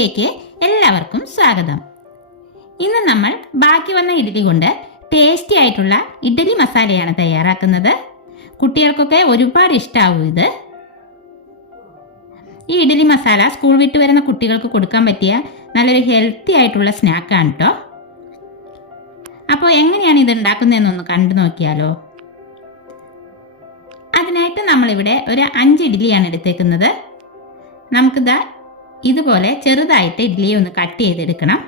ടിപ്സിലേക്ക് എല്ലാവർക്കും സ്വാഗതം. ഇന്ന് നമ്മൾ ബാക്കി വന്ന ഇഡ്ഡലി കൊണ്ട് ടേസ്റ്റി ആയിട്ടുള്ള ഇഡ്ഡലി മസാലയാണ് തയ്യാറാക്കുന്നത്. കുട്ടികൾക്കൊക്കെ ഒരുപാട് ഇഷ്ടാവും ഇത്. ഈ ഇഡ്ഡലി മസാല സ്കൂൾ വിട്ട് വരുന്ന കുട്ടികൾക്ക് കൊടുക്കാൻ പറ്റിയ നല്ലൊരു ഹെൽത്തി ആയിട്ടുള്ള സ്നാക്കാണ് കേട്ടോ അപ്പോൾ എങ്ങനെയാണ് ഇത് ഉണ്ടാക്കുന്നതെന്നൊന്ന് കണ്ടു നോക്കിയാലോ. അതിനായിട്ട് നമ്മളിവിടെ ഒരു അഞ്ച് ഇഡ്ഡലിയാണ് എടുത്തേക്കുന്നത്. നമുക്കിതാ ഇതുപോലെ ചെറുതായിട്ട് ഇഡ്ഡലി ഒന്ന് കട്ട് ചെയ്തെടുക്കണം.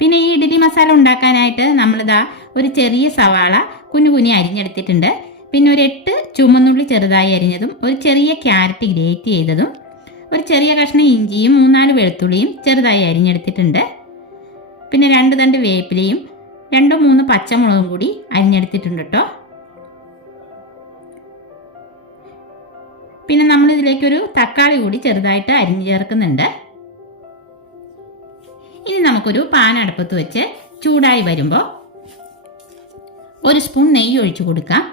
പിന്നെ ഈ ഇഡ്ഡലി മസാല ഉണ്ടാക്കാനായിട്ട് നമ്മളിതാ ഒരു ചെറിയ സവാള കുഞ്ഞു കുഞ്ഞി അരിഞ്ഞെടുത്തിട്ടുണ്ട്. പിന്നെ ഒരു എട്ട് ചുമന്നുള്ളി ചെറുതായി അരിഞ്ഞതും ഒരു ചെറിയ ക്യാരറ്റ് ഗ്രേറ്റ് ചെയ്തതും ഒരു ചെറിയ കഷ്ണം ഇഞ്ചിയും മൂന്നാൽ വെളുത്തുള്ളിയും ചെറുതായി അരിഞ്ഞെടുത്തിട്ടുണ്ട്. പിന്നെ രണ്ട് തണ്ട് വേപ്പിലയും രണ്ടോ മൂന്ന് പച്ചമുളകും കൂടി അരിഞ്ഞെടുത്തിട്ടുണ്ട് കേട്ടോ പിന്നെ നമ്മൾ ഇതിലേക്കൊരു തക്കാളി കൂടി ചെറുതായിട്ട് അരിഞ്ഞു ചേർക്കുന്നുണ്ട്. ഇനി നമുക്കൊരു പാൻ അടുപ്പത്ത് വെച്ച് ചൂടായി വരുമ്പോൾ ഒരു സ്പൂൺ നെയ്യ് ഒഴിച്ചു കൊടുക്കാം.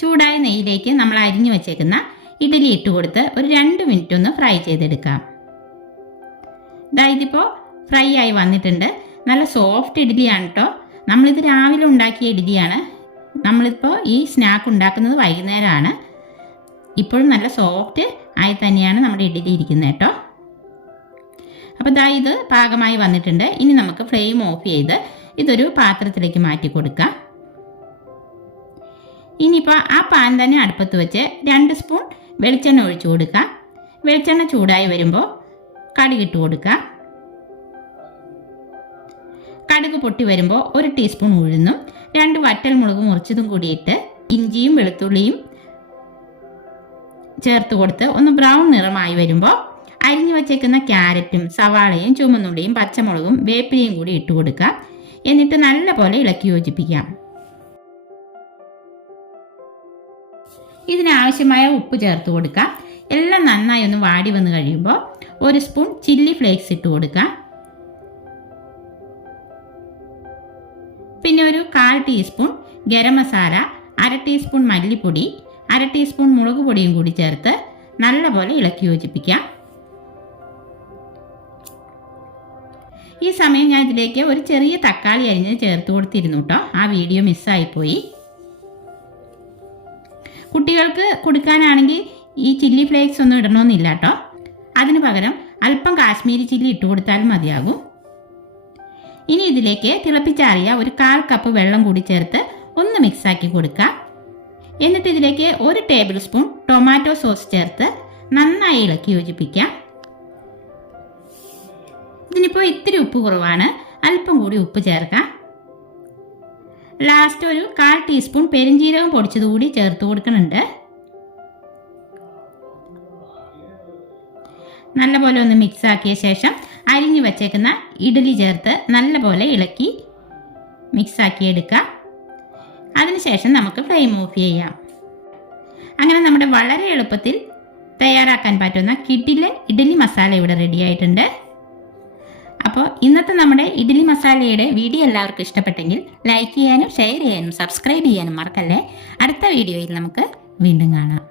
ചൂടായ നെയ്യിലേക്ക് നമ്മൾ അരിഞ്ഞു വെച്ചേക്കുന്ന ഇഡലി ഇട്ട് കൊടുത്ത് ഒരു രണ്ട് മിനിറ്റ് ഒന്ന് ഫ്രൈ ചെയ്തെടുക്കാം. ഇതാ ഫ്രൈ ആയി വന്നിട്ടുണ്ട്. നല്ല സോഫ്റ്റ് ഇഡ്ഡലിയാണ് കേട്ടോ നമ്മളിത് രാവിലെ ഉണ്ടാക്കിയ ഇഡ്ഡലിയാണ്. നമ്മളിപ്പോൾ ഈ സ്നാക്ക് ഉണ്ടാക്കുന്നത് വൈകുന്നേരമാണ്. ഇപ്പോഴും നല്ല സോഫ്റ്റ് ആയി തന്നെയാണ് നമ്മുടെ ഇഡ്ഡലി ഇരിക്കുന്നത് കേട്ടോ. അപ്പോൾ ദാ ഇത് പാകമായി വന്നിട്ടുണ്ട്. ഇനി നമുക്ക് ഫ്ലെയിം ഓഫ് ചെയ്ത് ഇതൊരു പാത്രത്തിലേക്ക് മാറ്റി കൊടുക്കാം. ഇനിയിപ്പോൾ ആ പാൻ തന്നെ അടുപ്പത്ത് വെച്ച് രണ്ട് സ്പൂൺ വെളിച്ചെണ്ണ ഒഴിച്ചു കൊടുക്കാം. വെളിച്ചെണ്ണ ചൂടായി വരുമ്പോൾ കടുകിട്ട് കൊടുക്കാം. കടുക് പൊട്ടി വരുമ്പോൾ ഒരു ടീസ്പൂൺ ഉഴുന്നും രണ്ട് വറ്റൽ മുളക് മുറിച്ചതും കൂടിയിട്ട് ഇഞ്ചിയും വെളുത്തുള്ളിയും ചേർത്ത് കൊടുത്ത് ഒന്ന് ബ്രൗൺ നിറമായി വരുമ്പോൾ അരിഞ്ഞു വച്ചേക്കുന്ന ക്യാരറ്റും സവാളയും ചുമന്നുള്ളിയും പച്ചമുളകും വേപ്പിലയും കൂടി ഇട്ട് കൊടുക്കുക. എന്നിട്ട് നല്ലപോലെ ഇളക്കി യോജിപ്പിക്കാം. ഇതിനാവശ്യമായ ഉപ്പ് ചേർത്ത് കൊടുക്കാം എല്ലാം നന്നായി ഒന്ന് വാടി വന്ന് കഴിയുമ്പോൾ ഒരു സ്പൂൺ ചില്ലി ഫ്ലേക്സ് ഇട്ട് കൊടുക്കുക. പിന്നെ ഒരു കാൽ ടീസ്പൂൺ ഗരം മസാല അര ടീസ്പൂൺ മല്ലിപ്പൊടി അര ടീസ്പൂൺ മുളക് പൊടിയും കൂടി ചേർത്ത് നല്ലപോലെ ഇളക്കി യോജിപ്പിക്കാം. ഈ സമയം ഞാൻ ഇതിലേക്ക് ഒരു ചെറിയ തക്കാളി അരിഞ്ഞ് ചേർത്ത് കൊടുത്തിരുന്നു കേട്ടോ. ആ വീഡിയോ മിസ്സായിപ്പോയി കുട്ടികൾക്ക് കൊടുക്കാനാണെങ്കിൽ ഈ ചില്ലി ഫ്ലേക്സ് ഒന്നും ഇടണമെന്നില്ല കേട്ടോ. അതിന് പകരം അല്പം കാശ്മീരി ചില്ലി ഇട്ട് കൊടുത്താലും മതിയാകും. ഇനി ഇതിലേക്ക് തിളപ്പിച്ചാറിയ ഒരു കാൽ കപ്പ് വെള്ളം കൂടി ചേർത്ത് ഒന്ന് മിക്സാക്കി കൊടുക്കാം. എന്നിട്ട് ഇതിലേക്ക് ഒരു ടേബിൾ സ്പൂൺ ടൊമാറ്റോ സോസ് ചേർത്ത് നന്നായി ഇളക്കി യോജിപ്പിക്കാം. ഇതിനിപ്പോൾ ഇത്തിരി ഉപ്പ് കുറവാണ്. അല്പം കൂടി ഉപ്പ് ചേർക്കാം. ലാസ്റ്റ് ഒരു കാൽ ടീസ്പൂൺ പെരിഞ്ജീരകം പൊടിച്ചത് കൂടി ചേർത്ത് കൊടുക്കുന്നുണ്ട്. നല്ലപോലെ ഒന്ന് മിക്സ് ആക്കിയ ശേഷം അരിഞ്ഞു വച്ചേക്കുന്ന ഇഡലി ചേർത്ത് നല്ലപോലെ ഇളക്കി മിക്സ് ആക്കി എടുക്കാം. അതിനുശേഷം നമുക്ക് ഫ്ലെയിം ഓഫ് ചെയ്യാം. അങ്ങനെ നമ്മുടെ വളരെ എളുപ്പത്തിൽ തയ്യാറാക്കാൻ പറ്റുന്ന കിഡിലെ ഇഡലി മസാല ഇവിടെ റെഡി ആയിട്ടുണ്ട്. അപ്പോൾ ഇന്നത്തെ നമ്മുടെ ഇഡ്ഡലി മസാലയുടെ വീഡിയോ എല്ലാവർക്കും ഇഷ്ടപ്പെട്ടെങ്കിൽ ലൈക്ക് ചെയ്യാനും ഷെയർ ചെയ്യാനും സബ്സ്ക്രൈബ് ചെയ്യാനും മറക്കല്ലേ? അടുത്ത വീഡിയോയിൽ നമുക്ക് വീണ്ടും കാണാം.